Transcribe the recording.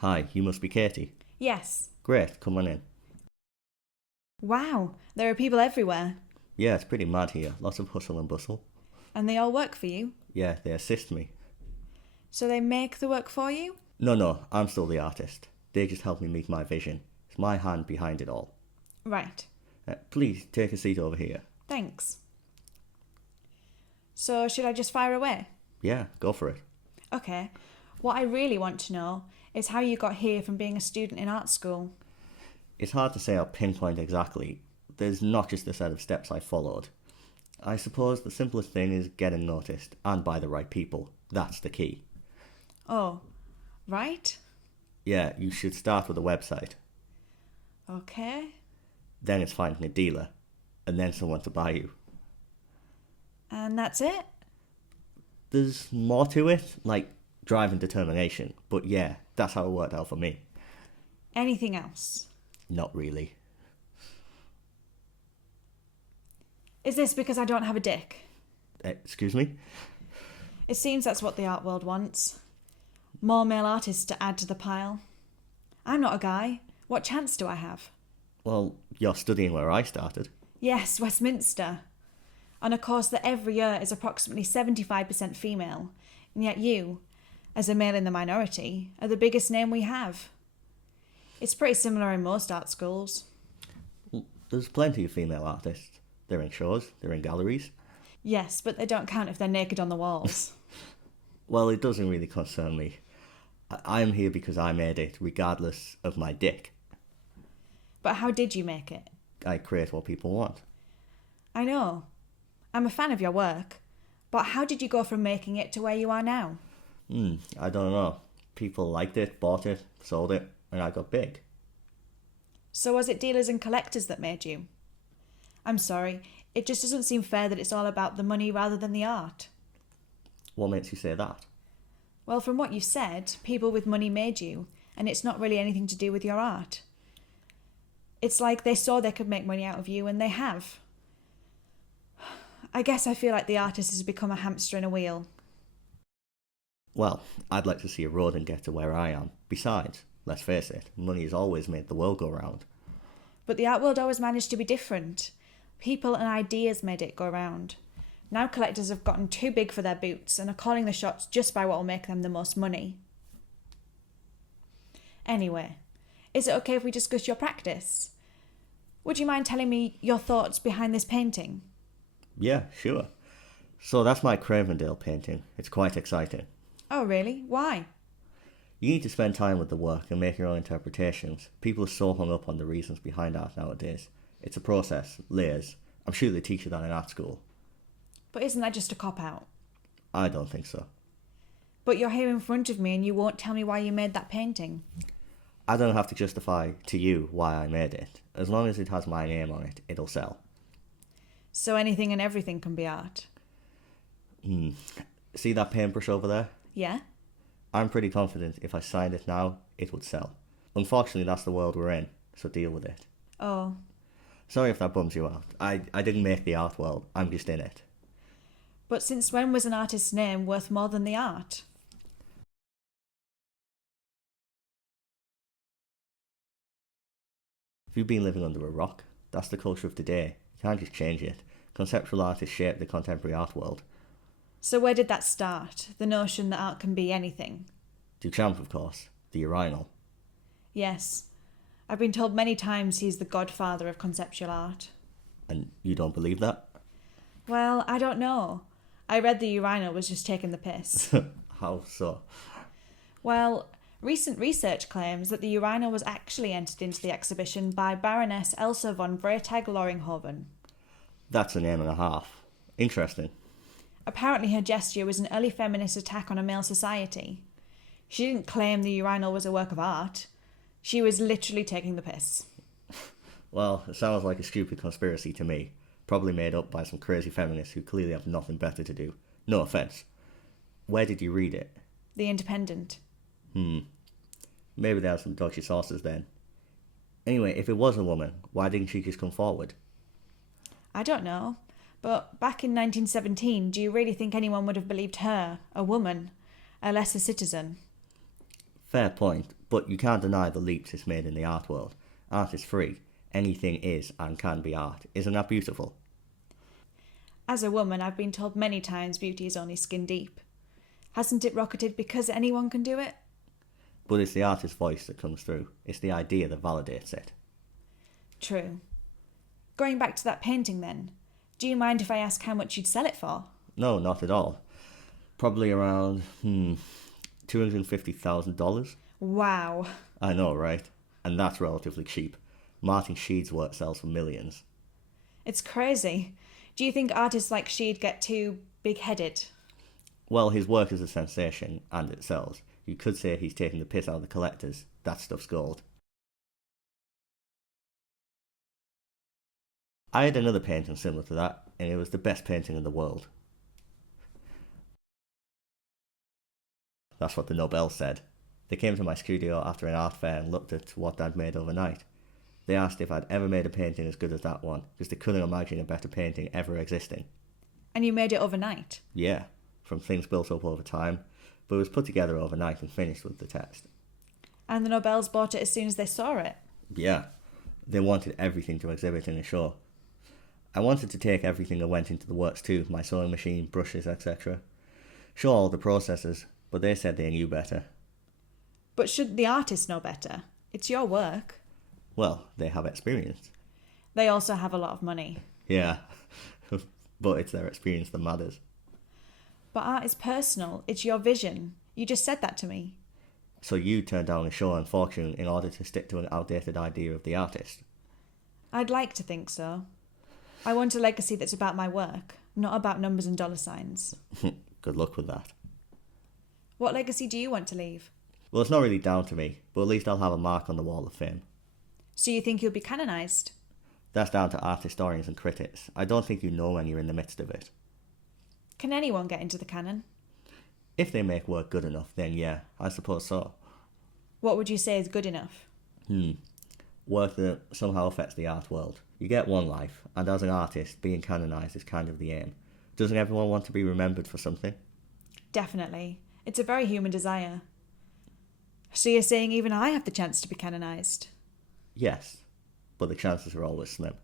Hi, you must be Katy. Yes. Great, come on in. Wow, there are people everywhere. Yeah, it's pretty mad here. Lots of hustle and bustle. And they all work for you? Yeah, they assist me. So they make the work for you? No, I'm still the artist. They just help me meet my vision. It's my hand behind it all. Right. Please, take a seat over here. Thanks. So should I just fire away? Yeah, go for it. Okay. What I really want to know is how you got here from being a student in art school. It's hard to say or pinpoint exactly. There's not just a set of steps I followed. I suppose the simplest thing is getting noticed, and by the right people. That's the key. Oh, right? Yeah, you should start with a website. Okay. Then it's finding a dealer, and then someone to buy you. And that's it? There's more to it, like drive and determination, but yeah, that's how it worked out for me. Anything else? Not really. Is this because I don't have a dick? Excuse me? It seems that's what the art world wants. More male artists to add to the pile. I'm not a guy. What chance do I have? Well, you're studying where I started. Yes, Westminster. On a course that every year is approximately 75% female, and yet you, as a male in the minority, are the biggest name we have. It's pretty similar in most art schools. There's plenty of female artists. They're in shows, they're in galleries. Yes, but they don't count if they're naked on the walls. Well, it doesn't really concern me. I'm here because I made it, regardless of my dick. But how did you make it? I create what people want. I know. I'm a fan of your work. But how did you go from making it to where you are now? I don't know. People liked it, bought it, sold it, and I got big. So was it dealers and collectors that made you? I'm sorry, it just doesn't seem fair that it's all about the money rather than the art. What makes you say that? Well, from what you said, people with money made you, and it's not really anything to do with your art. It's like they saw they could make money out of you, and they have. I guess I feel like the artist has become a hamster in a wheel. Well, I'd like to see a road and get to where I am. Besides, let's face it, money has always made the world go round. But the art world always managed to be different. People and ideas made it go round. Now collectors have gotten too big for their boots and are calling the shots just by what will make them the most money. Anyway, is it okay if we discuss your practice? Would you mind telling me your thoughts behind this painting? Yeah, sure. So that's my Cravendale painting. It's quite exciting. Oh really? Why? You need to spend time with the work and make your own interpretations. People are so hung up on the reasons behind art nowadays. It's a process, layers. I'm sure they teach you that in art school. But isn't that just a cop-out? I don't think so. But you're here in front of me and you won't tell me why you made that painting. I don't have to justify to you why I made it. As long as it has my name on it, it'll sell. So anything and everything can be art? See that paintbrush over there? Yeah? I'm pretty confident if I signed it now, it would sell. Unfortunately, that's the world we're in, so deal with it. Oh. Sorry if that bums you out. I didn't make the art world, I'm just in it. But since when was an artist's name worth more than the art? If you've been living under a rock, that's the culture of today. You can't just change it. Conceptual artists shape the contemporary art world. So where did that start? The notion that art can be anything? Duchamp, of course. The urinal. Yes. I've been told many times he's the godfather of conceptual art. And you don't believe that? Well, I don't know. I read the urinal was just taking the piss. How so? Well, recent research claims that the urinal was actually entered into the exhibition by Baroness Elsa von Freytag-Loringhoven. That's a name and a half. Interesting. Apparently her gesture was an early feminist attack on a male society. She didn't claim the urinal was a work of art. She was literally taking the piss. Well, it sounds like a stupid conspiracy to me. Probably made up by some crazy feminists who clearly have nothing better to do. No offence. Where did you read it? The Independent. Maybe they had some dodgy sources then. Anyway, if it was a woman, why didn't she just come forward? I don't know. But back in 1917, do you really think anyone would have believed her, a woman, a lesser citizen? Fair point, But you can't deny the leaps it's made in the art world. Art is free. Anything is and can be art. Isn't that beautiful? As a woman, I've been told many times beauty is only skin deep. Hasn't it rocketed because anyone can do it? But it's the artist's voice that comes through. It's the idea that validates it. True. Going back to that painting then, do you mind if I ask how much you'd sell it for? No, not at all. Probably around, $250,000. Wow. I know, right? And that's relatively cheap. Martin Sheed's work sells for millions. It's crazy. Do you think artists like Sheed get too big-headed? Well, his work is a sensation, and it sells. You could say he's taking the piss out of the collectors. That stuff's gold. I had another painting similar to that, and it was the best painting in the world. That's what the Nobel said. They came to my studio after an art fair and looked at what I'd made overnight. They asked if I'd ever made a painting as good as that one, because they couldn't imagine a better painting ever existing. And you made it overnight? Yeah, from things built up over time, but it was put together overnight and finished with the text. And the Nobels bought it as soon as they saw it? Yeah, they wanted everything to exhibit in a show. I wanted to take everything that went into the works too, my sewing machine, brushes, etc. Show all the processes, but they said they knew better. But shouldn't the artist know better? It's your work. Well, they have experience. They also have a lot of money. Yeah, but it's their experience that matters. But art is personal. It's your vision. You just said that to me. So you turned down a show and fortune in order to stick to an outdated idea of the artist? I'd like to think so. I want a legacy that's about my work, not about numbers and dollar signs. Good luck with that. What legacy do you want to leave? Well, it's not really down to me, but at least I'll have a mark on the wall of fame. So you think you'll be canonised? That's down to art historians and critics. I don't think you know when you're in the midst of it. Can anyone get into the canon? If they make work good enough, then yeah, I suppose so. What would you say is good enough? Work that somehow affects the art world. You get one life, and as an artist, being canonised is kind of the aim. Doesn't everyone want to be remembered for something? Definitely. It's a very human desire. So you're saying even I have the chance to be canonised? Yes, but the chances are always slim.